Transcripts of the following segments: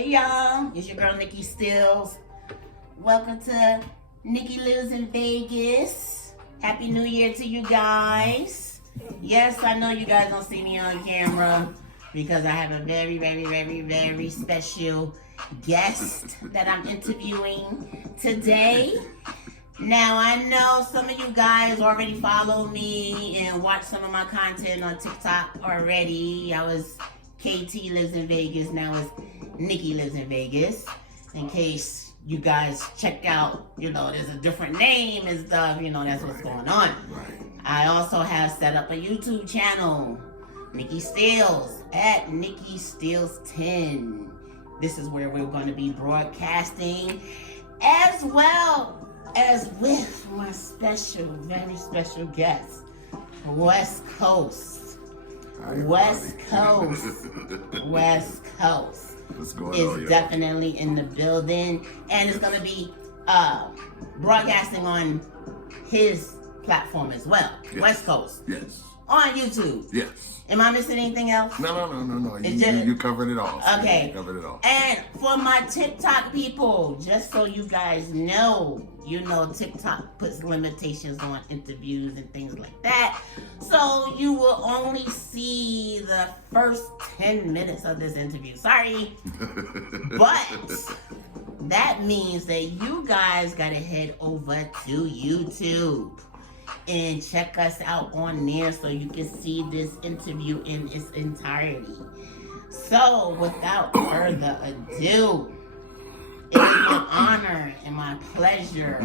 Hey y'all, it's your girl Nicki Stills. Welcome to Nicki Lives in Vegas. Happy New Year to you guys. Yes, I know you guys don't see me on camera because I have a very, very, very, very special guest that I'm interviewing today. Now, I know some of you guys already follow me and watch some of my content on TikTok already. I was KT Lives in Vegas, now it's Nicki Lives in Vegas. In case you guys check out, there's a different name and stuff, that's what's going on. I also have set up a YouTube channel, Nicki Stills, at Nicki Stills 10. This is where we're going to be broadcasting as well as with my special, very special guest, West Coast. West Coast is definitely in the building, and it's going to be broadcasting on his platform as well. Yes. West Coast. Yes. On YouTube. Yes. Am I missing anything else? No. You covered it all. Okay. You covered it all. And for my TikTok people, just so you guys know, TikTok puts limitations on interviews and things like that. So you will only see the first 10 minutes of this interview. Sorry. But that means that you guys got to head over to YouTube and check us out on there so you can see this interview in its entirety. So without further ado, it is my honor and my pleasure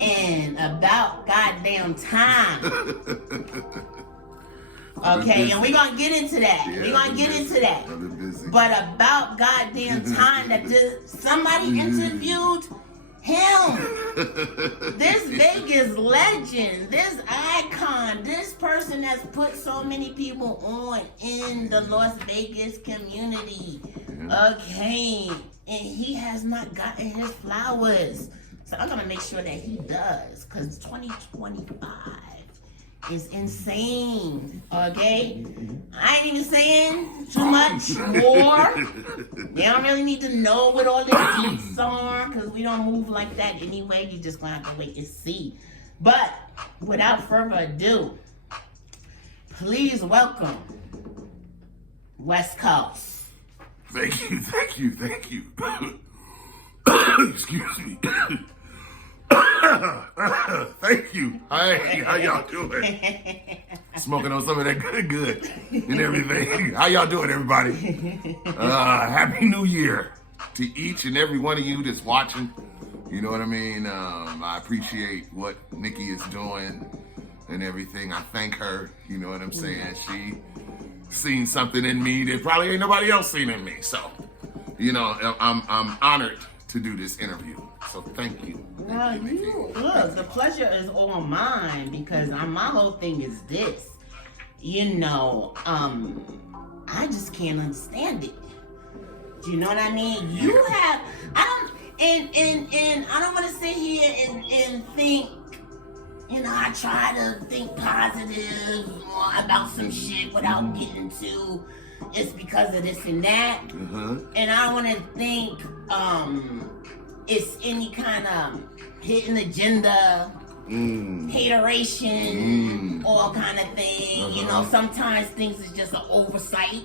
and about goddamn time. Okay, and we're gonna get into that. We're gonna get into that. But about goddamn time that somebody interviewed him. This Vegas legend, this icon, this person that's put so many people on in the Las Vegas community. Okay, and he has not gotten his flowers. So I'm gonna make sure that he does, because 2025 is insane. Okay, I ain't even saying too much more. They don't really need to know what all the deets are, because we don't move like that anyway. You just gonna have to wait and see. But without further ado, please welcome West Coast. Thank you. Excuse me. Thank you. Hey, how y'all doing? Smoking on some of that good and everything. How y'all doing, everybody? Happy New Year to each and every one of you that's watching. You know what I mean? I appreciate what Nicki is doing and everything. I thank her. You know what I'm saying? She seen something in me that probably ain't nobody else seen in me. So, I'm honored to do this interview. So thank you. Look, the pleasure is all mine, because my whole thing is this. I just can't understand it. Do you know what I mean? I don't want to sit here and think, I try to think positive about some shit without getting to it's because of this and that. And I don't want to think it's any kind of hidden agenda, hateration, all kind of thing. Sometimes things is just an oversight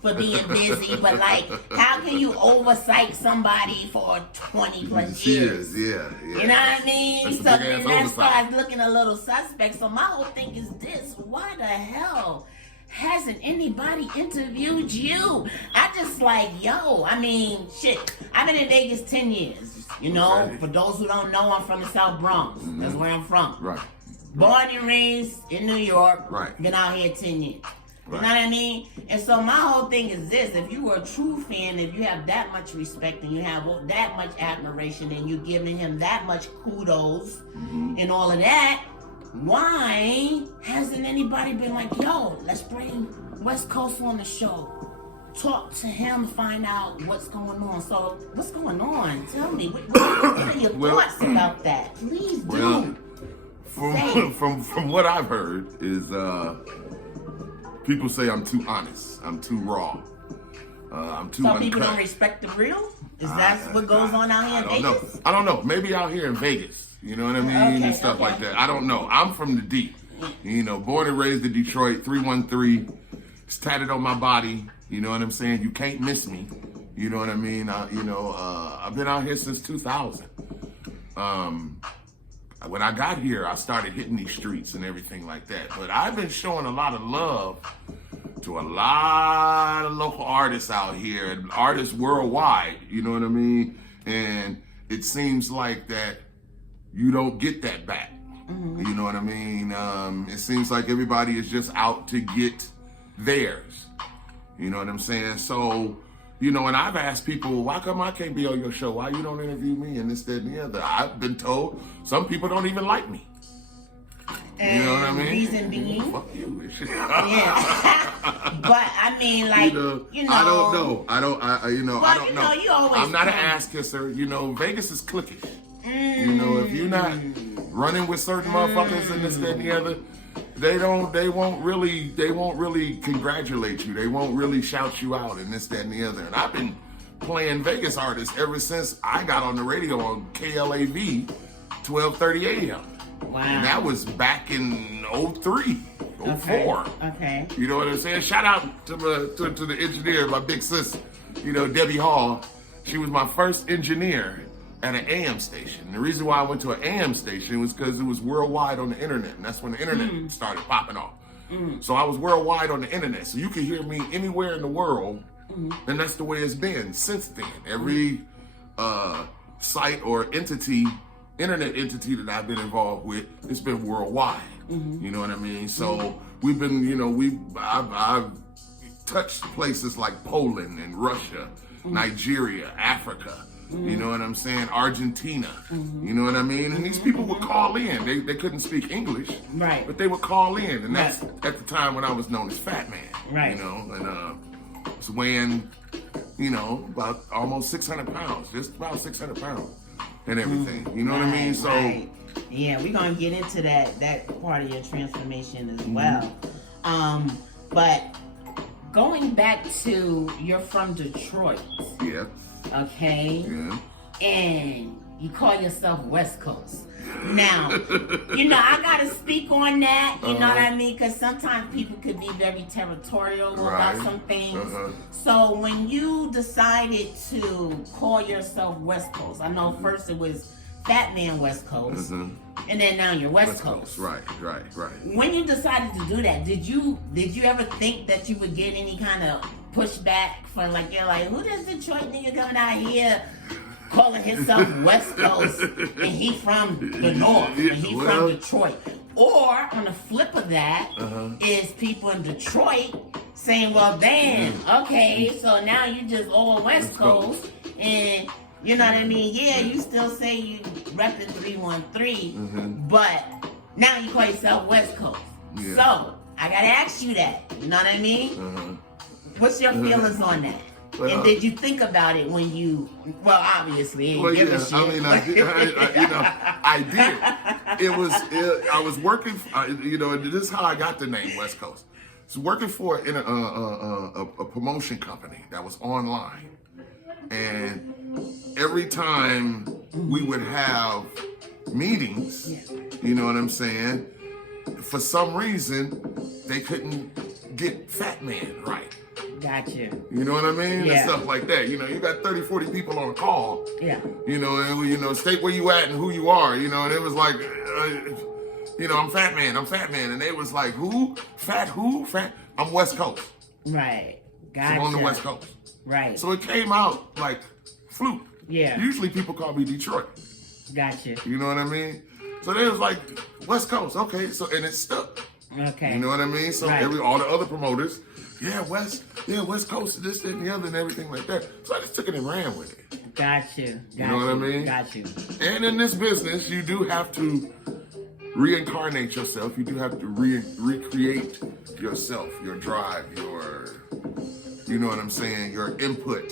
for being busy. But how can you oversight somebody for 20 plus years? Yeah. You know what I mean? So then that starts looking a little suspect. So my whole thing is this: why the hell hasn't anybody interviewed you? I just shit. I've been in Vegas 10 years. For those who don't know, I'm from the South Bronx. That's where I'm from. Right. Born and raised in New York. Right. Been out here 10 years. Right. You know what I mean? And so my whole thing is this: if you are a true fan, if you have that much respect and you have that much admiration and you're giving him that much kudos and all of that, why hasn't anybody been like, yo, let's bring West Coast on the show, talk to him, find out what's going on? So what's going on? Tell me, what are your thoughts about that? Please do. From what I've heard is people say I'm too honest, I'm too raw. I'm too So uncut. people don't respect the real? Is that what goes on out here in Vegas? I don't know. Maybe out here in Vegas, you know what I mean, and stuff like that. I don't know. I'm from the D. You know, born and raised in Detroit, 313. It's tatted on my body. You know what I'm saying? You can't miss me. You know what I mean? I've been out here since 2000. When I got here, I started hitting these streets and everything like that. But I've been showing a lot of love to a lot of local artists out here, and artists worldwide, you know what I mean? And it seems like that you don't get that back. You know what I mean? It seems like everybody is just out to get theirs. You know what I'm saying? So, you know, and I've asked people, why come I can't be on your show? Why you don't interview me and this, that, and the other? I've been told some people don't even like me. And you know what I mean? Reason being? Fuck you. Yeah. But I mean, like, you know. I don't know. I don't know. You always I'm not an ass kisser. You know, Vegas is cliquish. You know, if you're not running with certain motherfuckers and this, that, and the other, they won't really congratulate you. They won't really shout you out and this, that, and the other. And I've been playing Vegas artists ever since I got on the radio on KLAV 1230 AM. Wow. And that was back in 03, 04. Okay. You know what I'm saying? Shout out to the engineer, my big sis, you know, Debbie Hall. She was my first engineer at an AM station. The reason why I went to an AM station was because it was worldwide on the internet, and that's when the internet started popping off. So I was worldwide on the internet, so you could hear me anywhere in the world, and that's the way it's been since then. Every site or entity, internet entity that I've been involved with, it's been worldwide. You know what I mean? So we've been, you know, I've touched places like Poland and Russia, Nigeria, Africa. You know what I'm saying? Argentina. You know what I mean? And these people would call in. They couldn't speak English. Right. But they would call in. And that's at the time when I was known as Fat Man. Right. You know, and I was weighing, you know, about almost 600 pounds. Just about 600 pounds and everything. You know what I mean? So yeah, we're gonna get into that part of your transformation as well. But going back to, you're from Detroit. Yeah. Okay. Yeah. And you call yourself West Coast. Now, you know, I gotta speak on that, you know what I mean? Because sometimes people could be very territorial about some things. So when you decided to call yourself West Coast, I know first it was Fat Man West Coast, and then now you're West Coast. Right. When you decided to do that, did you ever think that you would get any kind of pushback from, like, you're like, who does Detroit nigga coming out here calling himself West Coast and he from the North and he from Detroit? Or on the flip of that is people in Detroit saying, well, damn, okay, so now you just all West Coast, and you know what I mean? Yeah, you still say you repping 313, but now you call yourself West Coast. So I gotta ask you that. You know what I mean? What's your feelings on that? Well, and did you think about it when you? Well, obviously, I mean, I did. I was working. You know, this is how I got the name West Coast. I was working for a promotion company that was online, and every time we would have meetings, you know what I'm saying? For some reason, they couldn't get Fat Man right. Got you. You know what I mean? And stuff like that. You know, you got 30, 40 people on a call. Yeah. You know, and state where you at and who you are. You know, and it was like, you know, I'm Fat Man. And they was like, who? Fat who? Fat? I'm West Coast. Right. Gotcha. I'm on the West Coast. Right. So it came out like fluke. Yeah. Usually people call me Detroit. Gotcha. You know what I mean? So they was like, West Coast. Okay. So, and it stuck. Okay. You know what I mean? So all the other promoters, West Coast, this, that, and the other, and everything like that. So I just took it and ran with it. Got you. You know what I mean? Got you. And in this business, you do have to reincarnate yourself. You do have to recreate yourself, your drive, you know what I'm saying, your input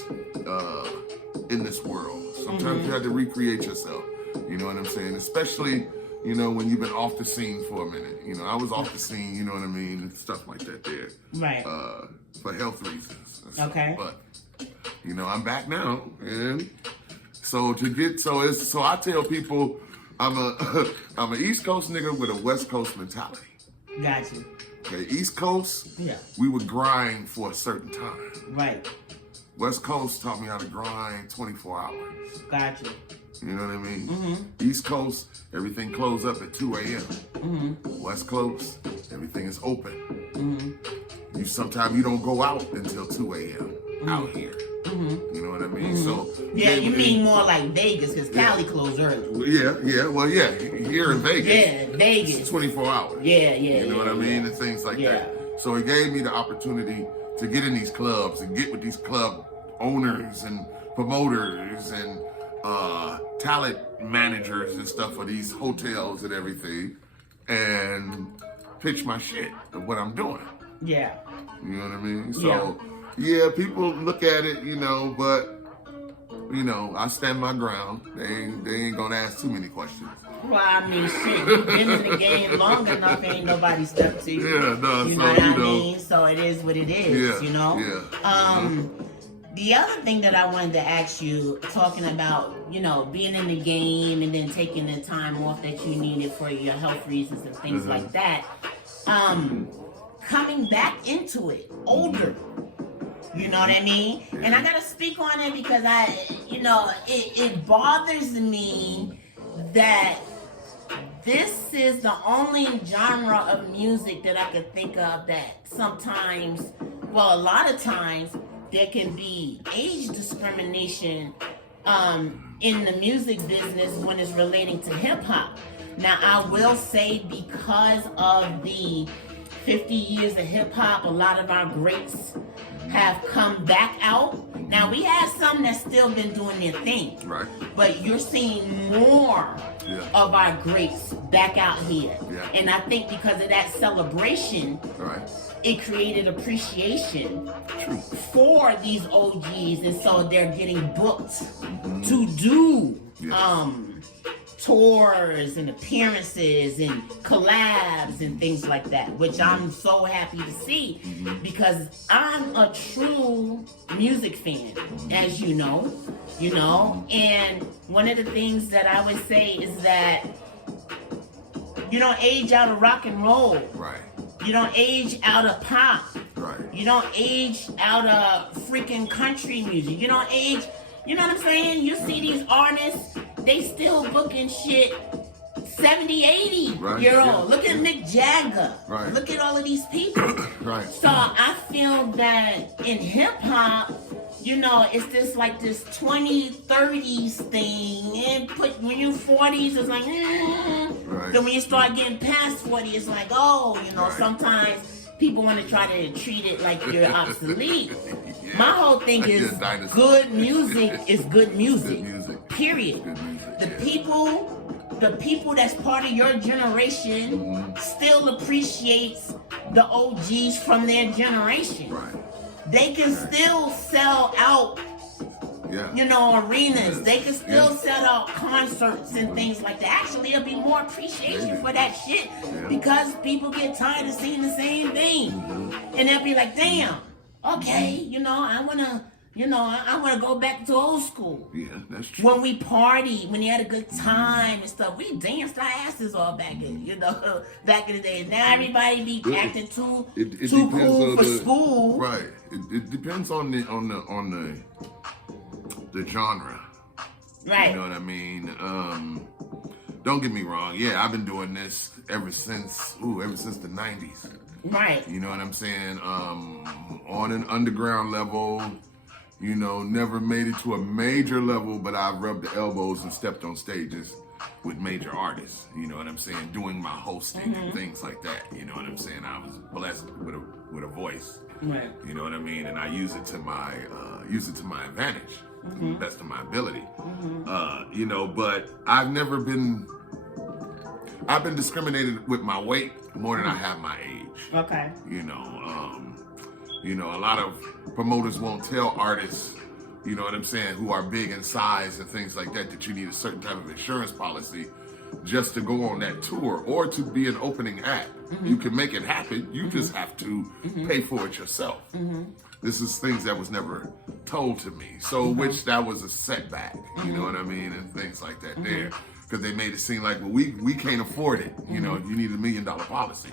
in this world. Sometimes you have to recreate yourself. You know what I'm saying? Especially, you know, when you've been off the scene for a minute. You know, I was off the scene, you know what I mean, and stuff like that there. Right. For health reasons. Okay. But you know, I'm back now, and so I tell people I'm a East Coast nigga with a West Coast mentality. Gotcha. Okay, East Coast, Yeah. we would grind for a certain time. Right. West Coast taught me how to grind 24 hours. Gotcha. You know what I mean? Mm-hmm. East Coast, everything closed up at 2 a.m. Mm-hmm. West Coast, everything is open. Mm-hmm. Sometimes you don't go out until 2 a.m. out here. Mm-hmm. You know what I mean? So yeah, you mean more like Vegas, because Cali closed early. Yeah. Here in Vegas. Yeah, Vegas. It's 24 hours. Yeah. You know what I mean? And things like that. So it gave me the opportunity to get in these clubs and get with these club owners and promoters and talent managers and stuff for these hotels and everything, and pitch my shit of what I'm doing. Yeah. You know what I mean? So, yeah, people look at it, you know, but, you know, I stand my ground. They ain't gonna ask too many questions. Well, I mean, shit, you've been in the game long enough, ain't nobody stepped to you. Yeah, no, you so, know what I mean? So it is what it is, you know? Yeah. The other thing that I wanted to ask you, talking about, you know, being in the game and then taking the time off that you needed for your health reasons and things like that, coming back into it, older, you know what I mean? And I gotta speak on it because it bothers me that this is the only genre of music that I could think of that sometimes, well, a lot of times, there can be age discrimination in the music business when it's relating to hip hop. Now, I will say because of the 50 years of hip hop, a lot of our greats have come back out. Now, we have some that's still been doing their thing. Right. But you're seeing more of our greats back out here. Yeah. And I think because of that celebration, it created appreciation for these OGs, and so they're getting booked to do tours and appearances and collabs and things like that, which I'm so happy to see because I'm a true music fan, as you know, and one of the things that I would say is that you don't age out of rock and roll. Right. You don't age out of pop. Right. You don't age out of freaking country music. You don't age, you know what I'm saying? You see these artists, they still booking shit 70, 80 year old. Look at Mick Jagger. Right. Look at all of these people. Right. So I feel that in hip hop, you know, it's this like this 20s, 30s thing. And when you're 40s, it's like, Right. Then when you start getting past 40, it's like, oh, you know, sometimes people want to try to treat it like you're obsolete. My whole thing is good music is good music. Period. The people that's part of your generation still appreciates the OGs from their generation. Right. They can still sell out, you know, arenas. They can still sell out concerts and things like that. Actually, there'll be more appreciation for that shit because people get tired of seeing the same thing. And they'll be like, damn, okay, you know, I want to go back to old school. Yeah, that's true. When we party, when you had a good time and stuff, we danced our asses off back in, back in the day. Now everybody be acting too cool for school. Right. It depends on the genre. Right. You know what I mean? Don't get me wrong. Yeah, I've been doing this ever since the 90s. Right. You know what I'm saying? On an underground level, you know, never made it to a major level, but I've rubbed the elbows and stepped on stages with major artists. You know what I'm saying? Doing my hosting and things like that. You know what I'm saying? I was blessed with a voice. Right. You know what I mean? And I use it to my advantage, to the best of my ability. You know, but I've been discriminated with my weight more than I have my age. Okay. You know, a lot of promoters won't tell artists, you know what I'm saying, who are big in size and things like that, that you need a certain type of insurance policy just to go on that tour or to be an opening act. You can make it happen. You just have to pay for it yourself. This is things that was never told to me. So, which that was a setback, you know what I mean? And things like that there. Because they made it seem like, well, we can't afford it. You know, you need $1 million policy.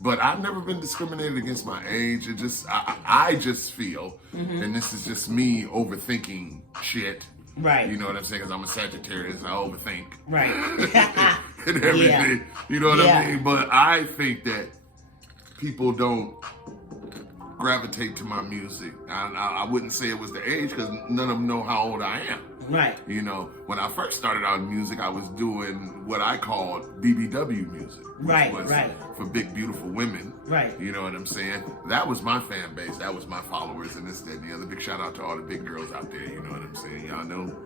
But I've never been discriminated against my age. It just, I just feel, and this is just me overthinking shit. Right. You know what I'm saying? Because I'm a Sagittarius, I overthink. Right. And everything. You know what I mean? But I think that people don't gravitate to my music. I wouldn't say it was the age because none of them know how old I am. Right. You know, when I first started out in music, I was doing what I called BBW music. Which was for big, beautiful women. Right. You know what I'm saying? That was my fan base. That was my followers and this, that, and the other. Big shout out to all the big girls out there. You know what I'm saying? Y'all know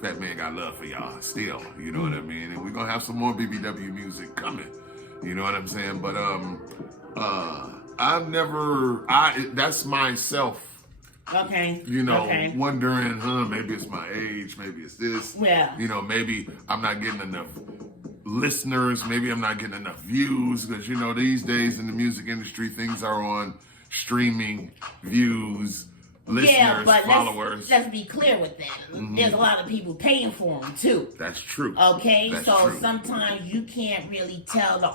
Fat Man got love for y'all still. You know what I mean? And we're going to have some more BBW music coming. You know what I'm saying? But that's myself. Okay. You know, wondering, maybe it's my age, maybe it's this. Yeah. You know, maybe I'm not getting enough listeners, maybe I'm not getting enough views, because, you know, these days in the music industry, things are on streaming, views, listeners, followers. Let's be clear with that. There's a lot of people paying for them, too. That's true. Okay? That's so true. Sometimes you can't really tell the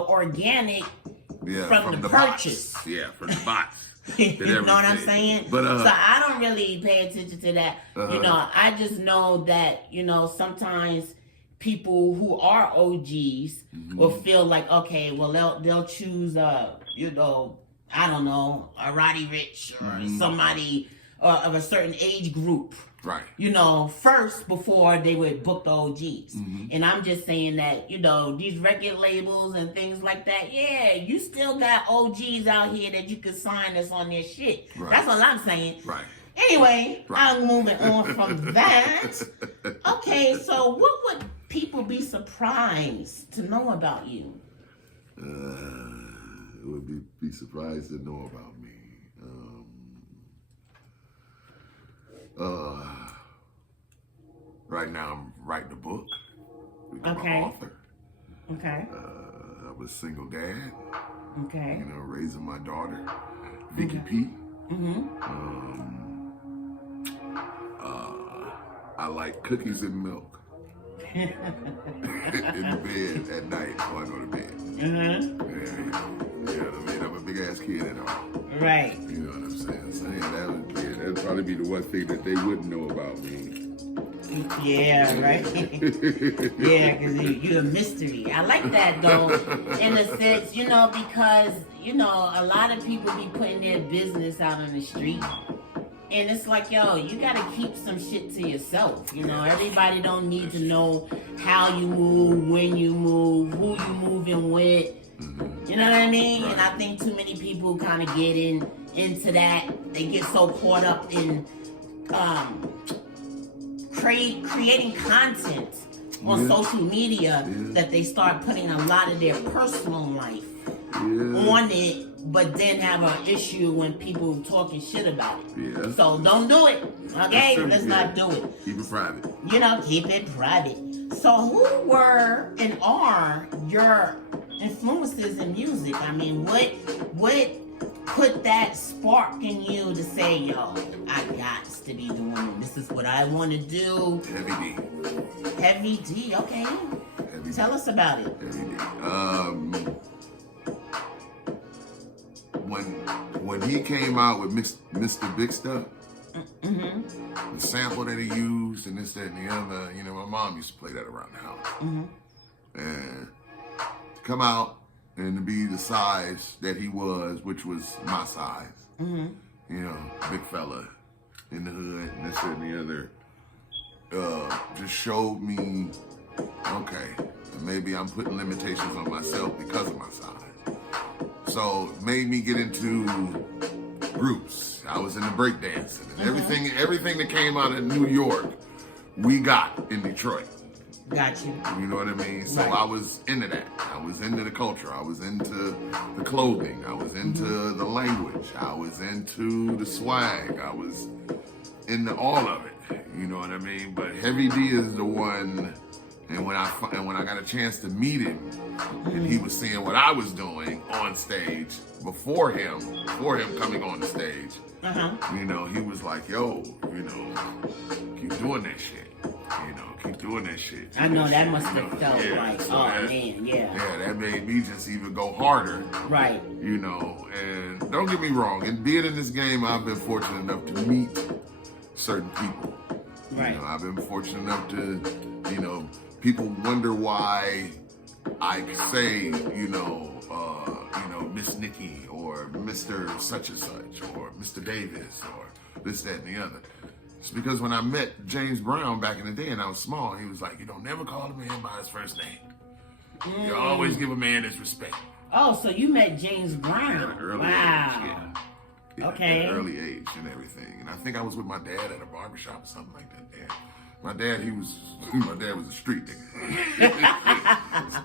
organic from the purchase. Bots. Yeah, from the bots. You know what I'm saying? But, so I don't really pay attention to that. You know, I just know that, you know, sometimes people who are OGs will feel like, okay, well, they'll choose, you know, I don't know, a Roddy Rich or somebody of a certain age group. Right. You know, first before they would book the OGs. And I'm just saying that, you know, these record labels and things like that, yeah, you still got OGs out here that you could sign that's on their shit. Right. That's all I'm saying. Right. Anyway, I'm moving on from that. Okay, so what would people be surprised to know about you? Would be surprised to know about me. Right now I'm writing a book. I'm an author. Okay. I was a single dad. Okay. You know, raising my daughter, Vicky P. I like cookies and milk in the bed at night before I go to bed. Yeah, you know what I mean? I'm a big ass kid at all. Right. You know what I'm saying? So yeah, that'd probably be the one thing that they wouldn't know about me. Yeah, right. Yeah, because you're a mystery. I like that though, in a sense, you know, because you know a lot of people be putting their business out on the street, and it's like, yo, you gotta keep some shit to yourself. You know, everybody don't need to know how you move, when you move, who you moving with. You know what I mean? And I think too many people kind of get into that. They get so caught up in creating content on social media that they start putting a lot of their personal life on it, but then have an issue when people talking shit about it. So don't do it. Okay? Let's not do it. Keep it private. You know, keep it private. So who were and are your influences in music? I mean, what put that spark in you to say, yo, I got to be doing it. This is what I want to do. Heavy D. Heavy D, okay. Tell us about it. Heavy D. When he came out with Mr. Big Stuff, the sample that he used and this, that, and the other, you know, my mom used to play that around the house. And to come out and to be the size that he was, which was my size, you know, big fella in the hood and this, that, and the other, just showed me, okay, maybe I'm putting limitations on myself because of my size. So it made me get into groups. I was into breakdancing and everything that came out of New York, we got in Detroit. Got you. You know what I mean? So I was into that. I was into the culture. I was into the clothing. I was into the language. I was into the swag. I was into all of it. You know what I mean? But Heavy D is the one And when I got a chance to meet him, and he was seeing what I was doing on stage before him coming on the stage, you know, he was like, "Yo, you know, keep doing that shit. You know, keep doing that shit." I know that must have felt yeah, like, so oh that, man, yeah. Yeah, that made me just even go harder. Right. You know, and don't get me wrong, in being in this game, I've been fortunate enough to meet certain people. Right. You know, I've been fortunate enough to, you know, people wonder why I say, you know, Miss Nicki or Mr. Such and Such or Mr. Davis or this, that, and the other. It's because when I met James Brown back in the day and I was small, he was like, "You don't never call a man by his first name. You always give a man his respect." Oh, so you met James Brown. At an early wow. age, yeah, okay. At an early age and everything. And I think I was with my dad at a barbershop or something like that. Yeah. My dad was a street nigga.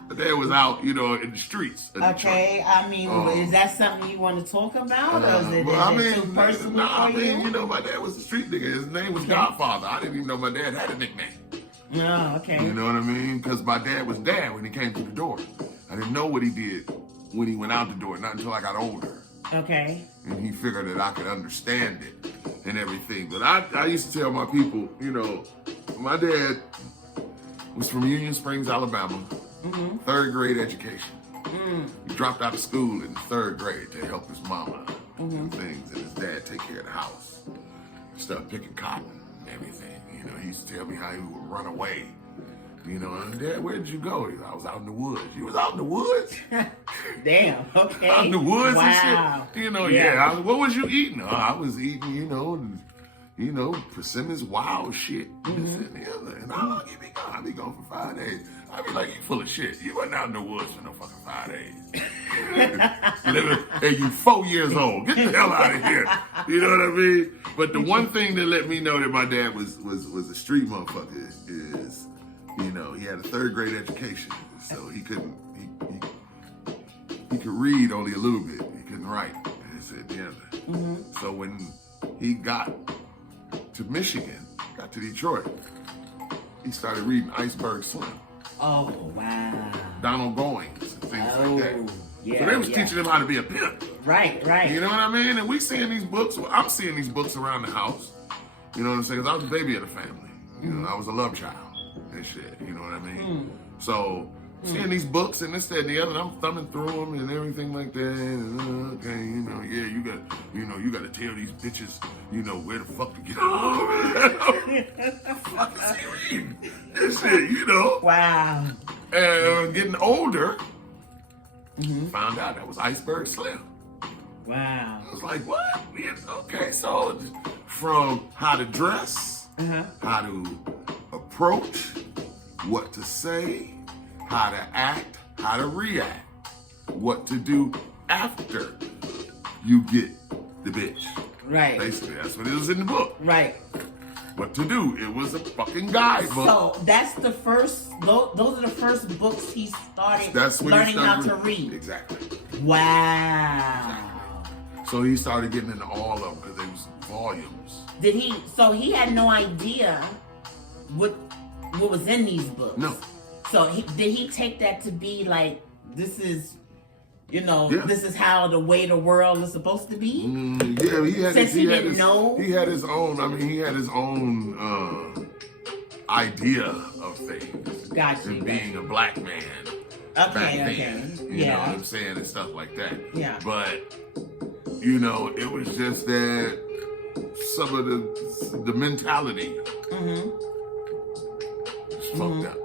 My dad was out, you know, in the streets. Okay, I mean, is that something you want to talk about, or is it, too personal for you? You know, my dad was a street nigga. His name was Godfather. I didn't even know my dad had a nickname. Oh, okay. You know what I mean? Because my dad was dad when he came through the door. I didn't know what he did when he went out the door, not until I got older. Okay. And he figured that I could understand it and everything. But I used to tell my people, you know, my dad was from Union Springs, Alabama, third grade education. He dropped out of school in the third grade to help his mama and things, and his dad take care of the house. Started picking cotton and everything. You know, he used to tell me how he would run away. You know, and Dad, where did you go? I was out in the woods. You was out in the woods? Damn, okay. Out in the woods wow. and shit. You know, what was you eating? Oh, I was eating, you know, Persimmons wild shit. This and the other. And how long you be gone? I be gone for 5 days. I be like, you full of shit. You wasn't out in the woods for no fucking 5 days. And you 4 years old. Get the hell out of here. You know what I mean? But the one thing that let me know that my dad was a street motherfucker is, you know, he had a third grade education, so he could read only a little bit. He couldn't write. And this and the other. So when he got to Michigan, got to Detroit, he started reading Iceberg Slim. Oh, wow. Donald Goings and things like that. Yeah, so they was teaching him how to be a pimp. Right. You know what I mean? And we seeing these books. Well, I'm seeing these books around the house. You know what I'm saying? 'Cause I was the baby of the family. You know, I was a love child and shit. You know what I mean? So seeing these books and this, that, and the other, and I'm thumbing through them and everything like that. And okay, you know, yeah, you got to tell these bitches, you know, where the fuck to get over. The fuck is he reading? This shit, you know. Wow. And getting older, found out that was Iceberg Slim. Wow. I was like, what? Yeah, okay, so from how to dress, how to approach, what to say, how to act, how to react, what to do after you get the bitch. Right. Basically, that's what it was in the book. Right. What to do. It was a fucking guidebook. So that's the first, those are the first books he started learning how to read. Exactly. Wow. So he started getting into all of them because they was volumes. So he had no idea what was in these books? No. So did he take that to be like, this is, you know, this is how the way the world is supposed to be? Yeah, he had Since his, he didn't know? He had his own, he had his own idea of things. Gotcha. And being a black man. Okay, back okay. then, you know what I'm saying, and stuff like that. Yeah. But, you know, it was just that some of the mentality was fucked up.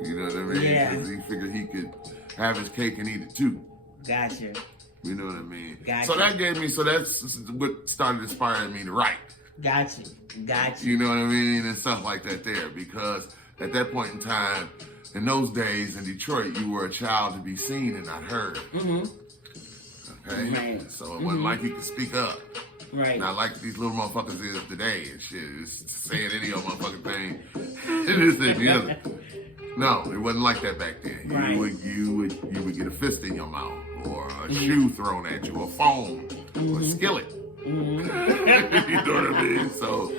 You know what I mean? Yeah. Because he figured he could have his cake and eat it too. Gotcha. You know what I mean? Gotcha. So that's what started inspiring me to write. Gotcha. You know what I mean? And stuff like that there. Because at that point in time, in those days in Detroit, you were a child to be seen and not heard. Okay? Right. So it wasn't like you could speak up. Right. Not like these little motherfuckers is today and shit. It's saying any old motherfucking thing. This, that, and the other. No, it wasn't like that back then. Right. You would get a fist in your mouth, or a shoe thrown at you, or a phone, or a skillet. You know what I mean? So,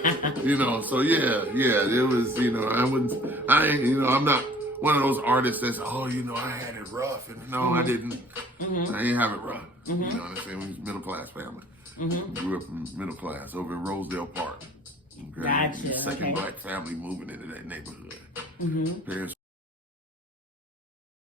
you know, so yeah, it was, you know, I'm not one of those artists that's, oh, you know, I had it rough, and no, I didn't. I didn't have it rough. You know what I'm saying? We was middle class family. Grew up in middle class over in Rosedale Park. Okay? Gotcha. Second Okay. black family moving into that neighborhood. Parents